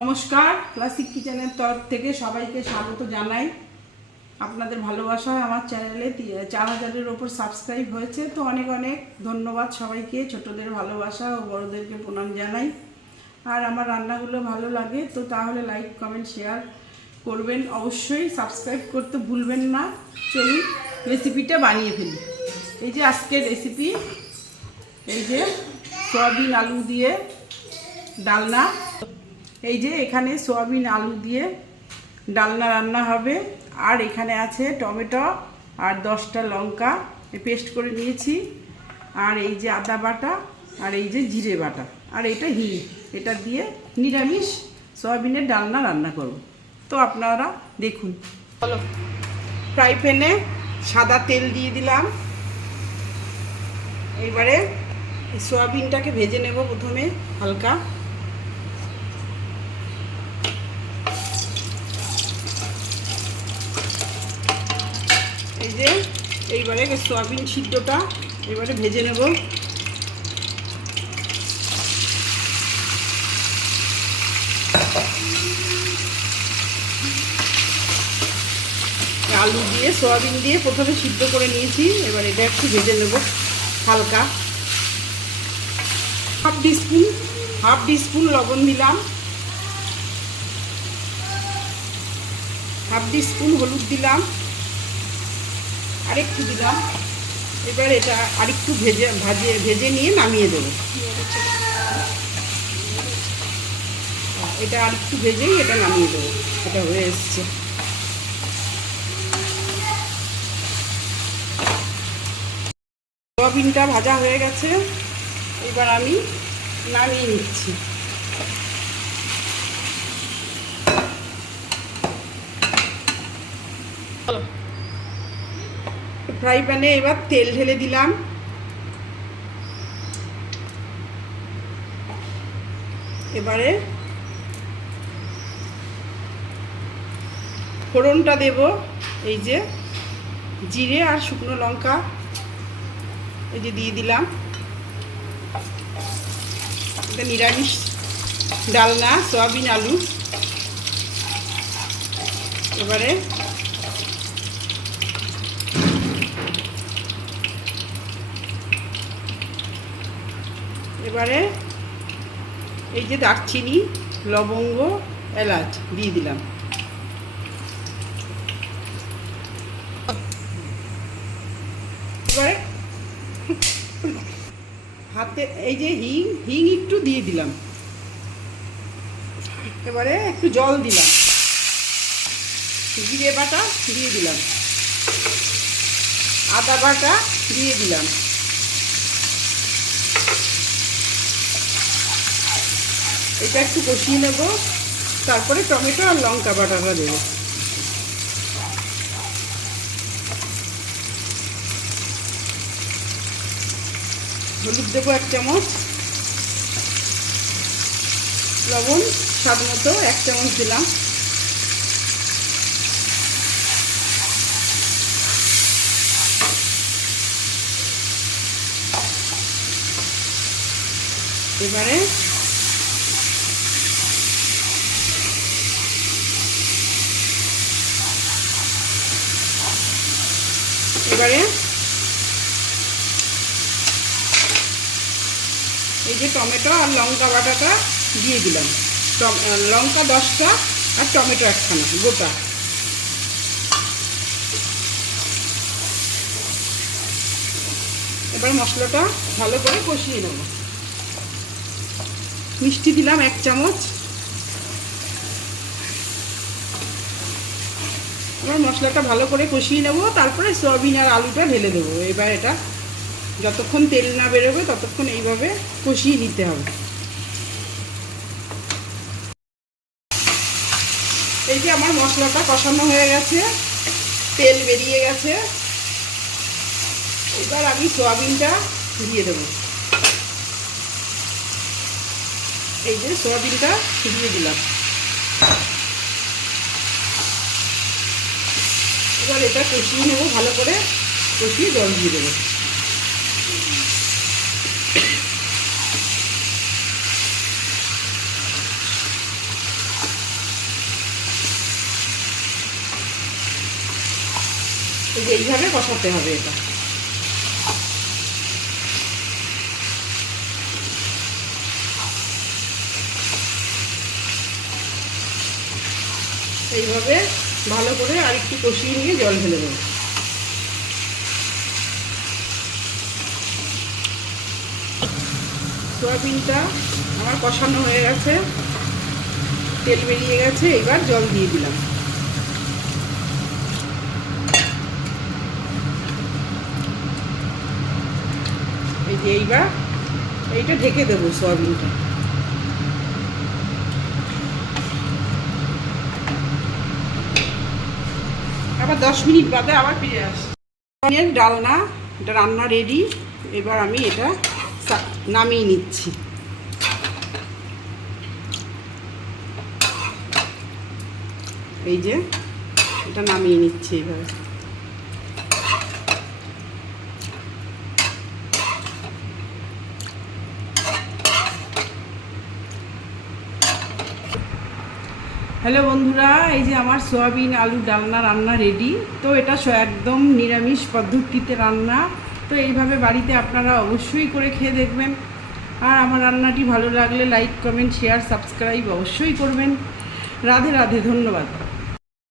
নমস্কার, ক্লাসিক কিচেনের তরফ থেকে সবাইকে স্বাগত জানাই। আপনাদের ভালোবাসায় আমার চ্যানেলে চার হাজারের ওপর সাবস্ক্রাইব হয়েছে। তো অনেক অনেক ধন্যবাদ সবাইকে, ছোটদের ভালোবাসা ও বড়োদেরকে প্রণাম জানাই। আর আমার রান্নাগুলো ভালো লাগে, তো তাহলে লাইক, কমেন্ট, শেয়ার করবেন অবশ্যই। সাবস্ক্রাইব করতে ভুলবেন না। চলুন রেসিপিটা বানিয়ে ফেলি। এই যে আজকের রেসিপি, এই যে সয়াবিন আলু দিয়ে ডালনা। এই যে এখানে সোয়াবিন আলু দিয়ে ডালনা রান্না হবে। আর এখানে আছে টমেটো আর দশটা লঙ্কা। পেস্ট করে নিয়েছি। আর এই যে আদা বাটা আর এই যে জিরে বাটা। আর এটা হিং। এটা দিয়ে নিরামিষ সয়াবিনের ডালনা রান্না করব। তো আপনারা দেখুন। চলো ফ্রাই প্যানে সাদা তেল দিয়ে দিলাম। এবারে সয়াবিনটাকে ভেজে নেব প্রথমে হালকা। যে এইবারে সয়াবিন সিদ্ধটা, এবারে ভেজে নেব। আলু দিয়ে, সয়াবিন দিয়ে প্রথমে সিদ্ধ করে নিয়েছি, এবার এটা একটু ভেজে নেব হালকা। হাফ স্পুন হাফ স্পুন লবণ দিলাম। হাফ স্পুন হলুদ দিলাম। আরেকটু দিলাম। এবার এটা আরেকটু ভেজে ভাজে ভেজে নিয়ে নামিয়ে দেবো। এটা আরেকটু ভেজেই এটা নামিয়ে দেবো। এটা হয়ে এসছে। সয়াবিনটা ভাজা হয়ে গেছে। এবার আমি নামিয়ে নিচ্ছি। ফ্রাই প্যানে এবার তেল ঢেলে দিলাম। এবারে ফোড়নটা দেব, এই যে জিরে আর শুকনো লঙ্কা, এই যে দিয়ে দিলাম। এটা নিরামিষ ডালনা, সয়াবিন, আলু। এবারে এবারে এই যে দারচিনি লবঙ্গ, এলাচ দিয়ে দিলাম। এবারে হাতে এই যে হিং হিং একটু দিয়ে দিলাম। এবারে একটু জল দিলাম। জিরে বাটা দিয়ে দিলাম। আদা বাটা দিয়ে দিলাম। এটা একটু কষিয়ে নেব। তারপরে টমেটো আর লঙ্কা বাটাটা দেবো। হলুদ দেবো এক চামচ। লবণ স্বাদ মতো এক চামচ দিলাম। এবারে এবারে এই যে টমেটো আর লঙ্কা বাটাটা দিয়ে দিলাম। লঙ্কা দশটা আর টমেটো একখানা, গোটা। এবার মশলাটা ভালো করে কষিয়ে নেব। মিষ্টি দিলাম এক চামচ। এবার মশলাটা ভালো করে কষিয়ে নেব, তারপরে সয়াবিন আর আলুটা ঢেলে দেবো। এবার এটা যতক্ষণ তেল না বেরোবে ততক্ষণ এইভাবে কষিয়ে নিতে হবে। এই যে আমার মশলাটা কষানো হয়ে গেছে, তেল বেরিয়ে গেছে। এবার আমি সয়াবিনটা দিয়ে দেবো। এই যে সয়াবিনটা দিয়ে দিলাম। এবার এটা কষিয়ে নেব, ভালো করে কষিয়ে জল দিয়ে দেবো। এইভাবে কষাতে হবে এটা। এইভাবে ভালো করে আর একটু কষিয়ে নিয়ে জল ঢেলে দেবো। সয়াবিনটা আমার কষানো হয়ে গেছে। তেল বেরিয়ে গেছে, এবার জল দিয়ে দিলাম। এই যে এইবার এইটা ঢেকে দেবো সয়াবিনটা। আবার দশ মিনিট বাদে আবার ফিরে আসি। ডালনা, এটা রান্না রেডি এবার আমি এটা নামিয়ে নিচ্ছি। এই যে, এটা নামিয়ে নিচ্ছি এভাবে হ্যালো বন্ধুরা, এই যে আমার সয়াবিন আলু ডালনা রান্না রেডি তো এটা একদম নিরামিষ পদ্ধতিতে রান্না। তো এইভাবে বাড়িতে আপনারা অবশ্যই করে খেয়ে দেখবেন। আর আমার রান্নাটি ভালো লাগলে লাইক কমেন্ট শেয়ার সাবস্ক্রাইব অবশ্যই করবেন। রাধে রাধে, ধন্যবাদ।